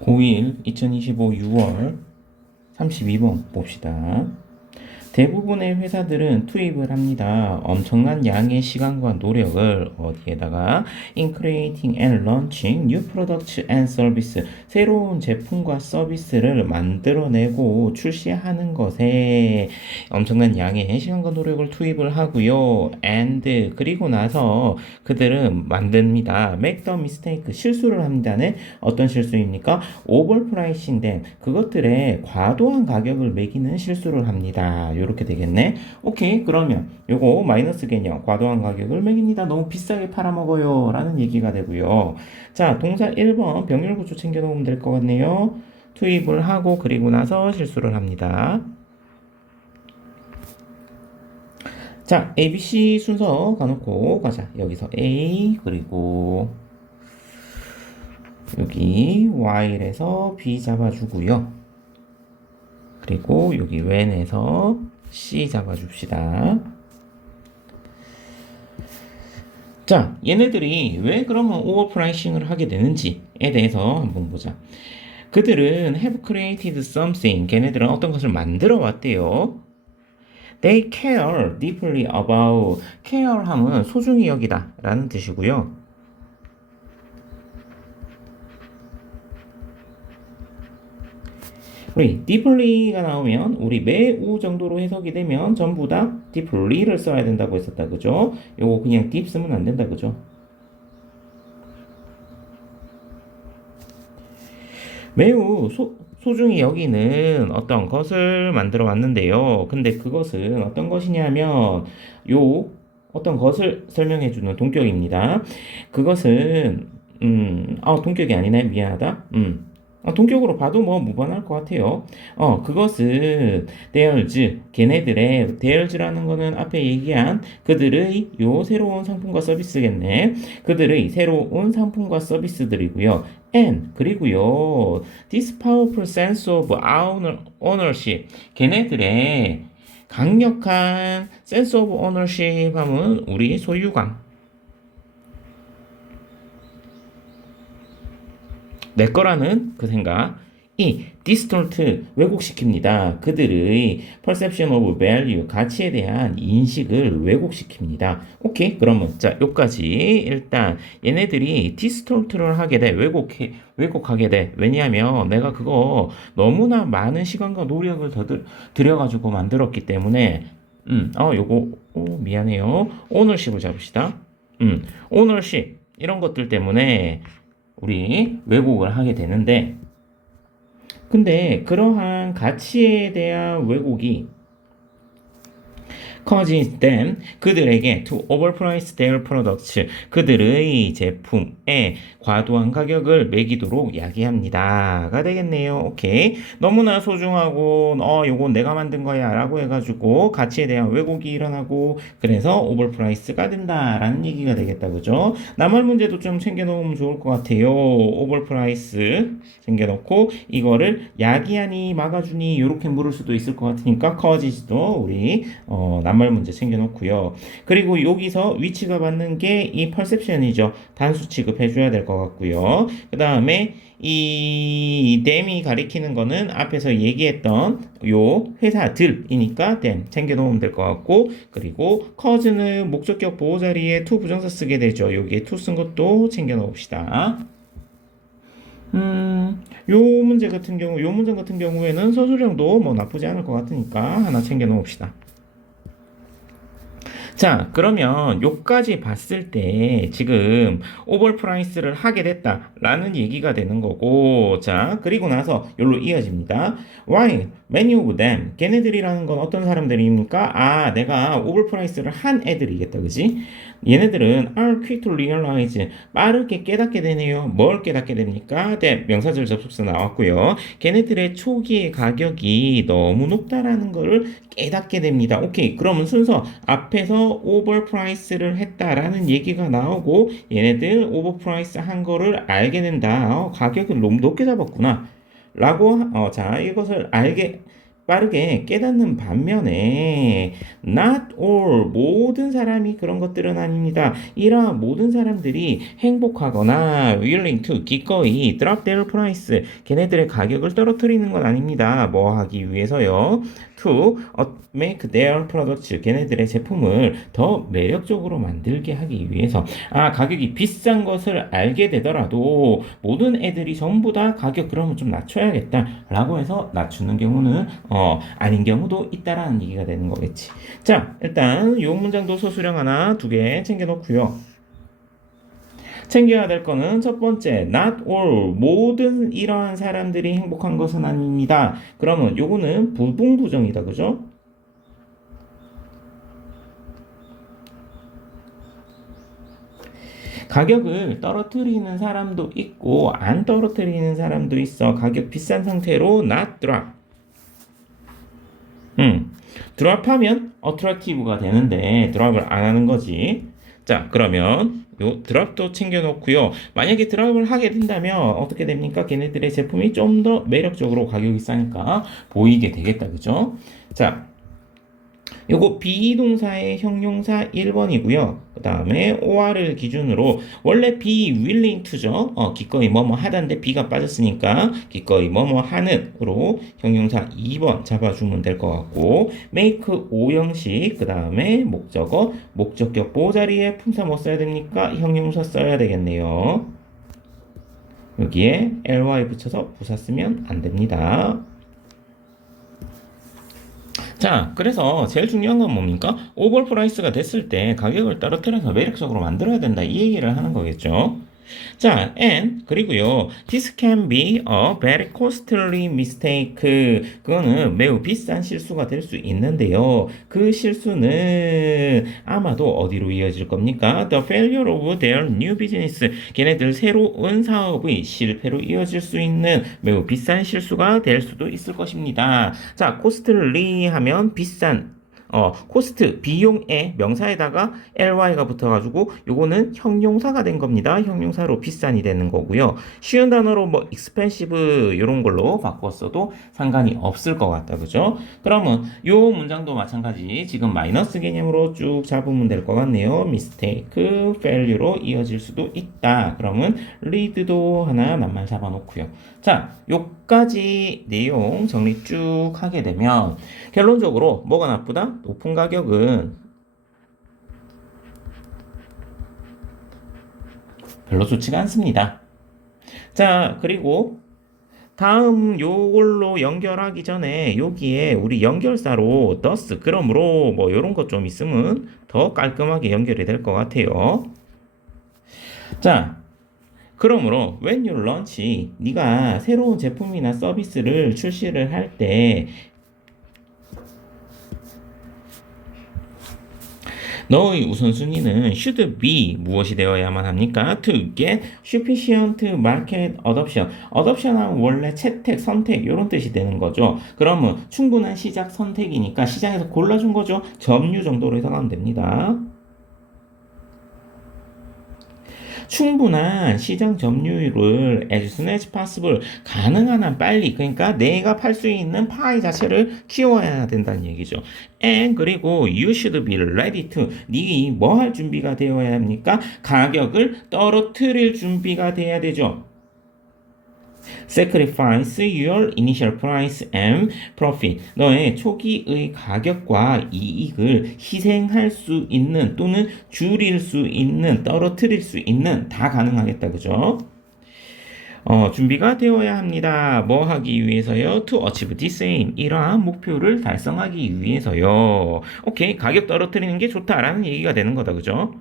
고1 2025 6월 32번 봅시다. 대부분의 회사들은 투입을 합니다. 엄청난 양의 시간과 노력을 어디에다가 in creating and launching new products and service 새로운 제품과 서비스를 만들어내고 출시하는 것에 엄청난 양의 시간과 노력을 투입을 하고요. and 그리고 나서 그들은 만듭니다. make the mistake 실수를 합니다는 어떤 실수입니까? overpricing them 그것들의 과도한 가격을 매기는 실수를 합니다. 이렇게 되겠네. 오케이 그러면 요거 마이너스 개념 과도한 가격을 매깁니다. 너무 비싸게 팔아먹어요 라는 얘기가 되고요. 자 동사 1번 병렬 구조 챙겨 놓으면 될 것 같네요. 투입을 하고 그리고 나서 실수를 합니다. 자, A, B, C 순서 가놓고 가자. 여기서 A 그리고 여기 Y에서 B 잡아주고요. 그리고 여기 when에서 C 잡아줍시다. 자, 얘네들이 왜 그러면 오버프라이싱을 하게 되는지에 대해서 한번 보자. 그들은 have created something. 걔네들은 어떤 것을 만들어 왔대요. They care deeply about. care 함은 소중히 여기다 라는 뜻이고요. 우리 deeply가 나오면 우리 매우 정도로 해석이 되면 전부 다 deeply를 써야 된다고 했었다 그죠? 요거 그냥 deep 쓰면 안 된다 그죠? 매우 소, 소중히 여기는 어떤 것을 만들어 왔는데요. 근데 그것은 어떤 것이냐면 요 어떤 것을 설명해 주는 동격입니다. 그것은 음, 아 동격이 아니네 미안하다. 음. 어, 동격으로 봐도 뭐 무관할 것 같아요. 어, 그것은 theirs, 걔네들의 theirs라는 거는 앞에 얘기한 그들의 요 새로운 상품과 서비스겠네. 그들의 새로운 상품과 서비스들이고요. and 그리고요. this powerful sense of owner, ownership, 걔네들의 강력한 sense of ownership 하면 우리 소유감. 내 거라는 그 생각. 이 distort 왜곡시킵니다. 그들의 perception of value 가치에 대한 인식을 왜곡시킵니다. 오케이 그러면 자 여기까지 일단 얘네들이 distort를 하게 돼 왜곡해 왜곡하게 돼 왜냐하면 내가 그거 너무나 많은 시간과 노력을 더 들, 들여가지고 만들었기 때문에 음어 요거 오 미안해요 오너십을 잡읍시다. 음 오너십 이런 것들 때문에 우리 왜곡을 하게 되는데 근데 그러한 가치에 대한 왜곡이 causes them 그들에게 to overprice their products 그들의 제품에 과도한 가격을 매기도록 야기합니다가 되겠네요. 오케이 너무나 소중하고 어 요건 내가 만든 거야라고 해가지고 가치에 대한 왜곡이 일어나고 그래서 오버프라이스가 된다라는 얘기가 되겠다 그죠? 나말 문제도 좀 챙겨놓으면 좋을 것 같아요. 오버프라이스 챙겨놓고 이거를 야기하니 막아주니 이렇게 물을 수도 있을 것 같으니까 cause도 우리 어, 낱말 문제 챙겨놓고요. 그리고 여기서 위치가 받는 게이 perception이죠. 단수 취급해줘야 될 것 같고요. 그 다음에 이 them이 가리키는 거는 앞에서 얘기했던 요 회사들이니까 them 챙겨놓으면 될 것 같고 그리고 cause는 목적격 보호 자리에 to 부정사 쓰게 되죠. 여기에 to 쓴 것도 챙겨놓읍시다. 음, 요 문제 같은 경우, 요 문제 같은 경우에는 서술형도 뭐 나쁘지 않을 것 같으니까 하나 챙겨 놓읍시다. 자, 그러면 요까지 봤을 때 지금 오버프라이스를 하게 됐다라는 얘기가 되는 거고, 자, 그리고 나서 여기로 이어집니다. Why? Many of. 걔네들이라는 건 어떤 사람들입니까? 아, 내가 오버프라이스를 한 애들이겠다, 그지? 얘네들은 are quick to realize. 빠르게 깨닫게 되네요. 뭘 깨닫게 됩니까? 네, 명사절 접속사 나왔고요. 걔네들의 초기의 가격이 너무 높다라는 거를 깨닫게 됩니다. 오케이. 그러면 순서 앞에서 오버프라이스를 했다라는 얘기가 나오고 얘네들 오버프라이스 한 거를 알게 된다. 어, 가격을 너무 높게 잡았구나. 라고 어, 자 이것을 알게 빠르게 깨닫는 반면에 not all 모든 사람이 그런 것들은 아닙니다. 이러한 모든 사람들이 행복하거나 willing to 기꺼이 drop their price 걔네들의 가격을 떨어뜨리는 건 아닙니다. 뭐 하기 위해서요? to make their products 걔네들의 제품을 더 매력적으로 만들게 하기 위해서 아 가격이 비싼 것을 알게 되더라도 모든 애들이 전부 다 가격 그러면 좀 낮춰야겠다 라고 해서 낮추는 경우는 어 아닌 경우도 있다라는 얘기가 되는 거겠지. 자 일단 요 문장도 소수령 하나 두 개 챙겨 놓고요. 챙겨야 될 거는 첫 번째, not all 모든 이러한 사람들이 행복한 것은 아닙니다. 그러면 요거는 부분부정이다, 그죠? 가격을 떨어뜨리는 사람도 있고 안 떨어뜨리는 사람도 있어. 가격 비싼 상태로 not drop. 음, 드랍하면 어트랙티브가 되는데 드랍을 안 하는 거지. 자, 그러면 요 드랍도 챙겨 놓고요. 만약에 드랍을 하게 된다면 어떻게 됩니까? 걔네들의 제품이 좀 더 매력적으로 가격이 싸니까 보이게 되겠다. 그죠? 자, 요거 비동사의 형용사 1번이고요. 그 다음에 OR을 기준으로 원래 be willing to죠. 어, 기꺼이 뭐뭐 하던데 be가 빠졌으니까 기꺼이 뭐뭐 하는으로 형용사 2번 잡아주면 될 것 같고 make 오형식 그 다음에 목적어 목적격 보자리에 품사 뭐 써야 됩니까? 형용사 써야 되겠네요. 여기에 ly 붙여서 부사 쓰면 안 됩니다. 자, 그래서 제일 중요한 건 뭡니까? 오버 프라이스가 됐을 때 가격을 떨어뜨려서 매력적으로 만들어야 된다. 이 얘기를 하는 거겠죠. 자, and 그리고요. This can be a very costly mistake. 그거는 매우 비싼 실수가 될 수 있는데요. 그 실수는 아마도 어디로 이어질 겁니까? The failure of their new business. 걔네들 새로운 사업의 실패로 이어질 수 있는 매우 비싼 실수가 될 수도 있을 것입니다. 자, costly 하면 비싼 어, 코스트, 비용의 명사에다가 ly가 붙어가지고 요거는 형용사가 된 겁니다. 형용사로 비싼이 되는 거고요. 쉬운 단어로 뭐 expensive 이런 걸로 바꿨어도 상관이 없을 것 같다. 그죠? 그러면 요 문장도 마찬가지 지금 마이너스 개념으로 쭉 잡으면 될 것 같네요. mistake, failure로 이어질 수도 있다. 그러면 lead도 하나 낱말 잡아놓고요. 자, 요까지 내용 정리 쭉 하게 되면 결론적으로 뭐가 나쁘다? 높은 가격은 별로 좋지가 않습니다. 자, 그리고 다음 요걸로 연결하기 전에 여기에 우리 연결사로 thus 그러므로 뭐 요런 것 좀 있으면 더 깔끔하게 연결이 될 것 같아요. 자, 그러므로 when you launch 네가 새로운 제품이나 서비스를 출시를 할 때 너의 우선순위는 should be 무엇이 되어야만 합니까? to get sufficient market adoption. adoption은 원래 채택, 선택 이런 뜻이 되는 거죠. 그러면 충분한 시작 선택이니까 시장에서 골라준 거죠. 점유 정도로 해석하면 됩니다. 충분한 시장 점유율을 as soon as possible 가능한 한 빨리 그러니까 내가 팔 수 있는 파이 자체를 키워야 된다는 얘기죠. and 그리고 you should be ready to 네 뭐 할 준비가 되어야 합니까? 가격을 떨어뜨릴 준비가 돼야 되죠. Sacrifice your initial price and profit. 너의 초기의 가격과 이익을 희생할 수 있는 또는 줄일 수 있는 떨어뜨릴 수 있는 다 가능하겠다. 그죠? 어, 준비가 되어야 합니다. 뭐 하기 위해서요? To achieve this aim. 이러한 목표를 달성하기 위해서요. 오케이. 가격 떨어뜨리는 게 좋다라는 얘기가 되는 거다. 그죠?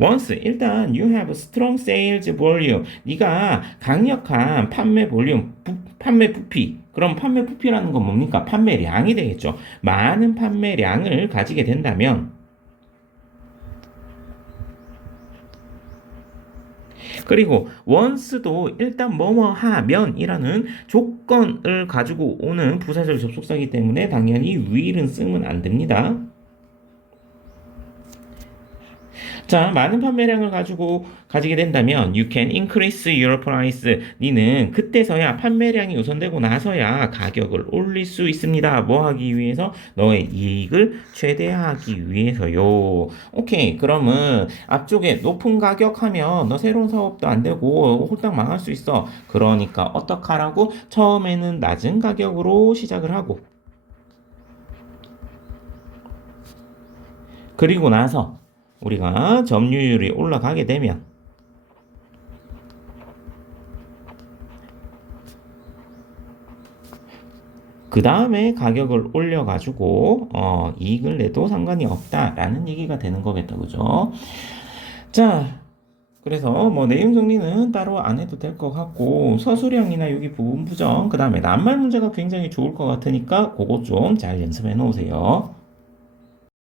Once 일단 you have strong sales volume. 네가 강력한 판매 볼륨 부, 판매 부피. 그럼 판매 부피라는 건 뭡니까? 판매량이 되겠죠. 많은 판매량을 가지게 된다면 그리고 once도 일단 뭐뭐 하면이라는 조건을 가지고 오는 부사절 접속사이기 때문에 당연히 will은 쓰면 안 됩니다. 자, 많은 판매량을 가지고 가지게 된다면 you can increase your price. 니는 그때서야 판매량이 우선되고 나서야 가격을 올릴 수 있습니다. 뭐 하기 위해서? 너의 이익을 최대화하기 위해서요. 오케이. 그러면 앞쪽에 높은 가격 하면 너 새로운 사업도 안 되고 홀딱 망할 수 있어. 그러니까 어떡하라고? 처음에는 낮은 가격으로 시작을 하고 그리고 나서 우리가 점유율이 올라가게 되면 그 다음에 가격을 올려가지고 어, 이익을 내도 상관이 없다라는 얘기가 되는 거겠다 그죠? 자 그래서 뭐 내용 정리는 따로 안 해도 될 것 같고 서술형이나 여기 부분 부정 그 다음에 낱말 문제가 굉장히 좋을 것 같으니까 그것 좀 잘 연습해 놓으세요.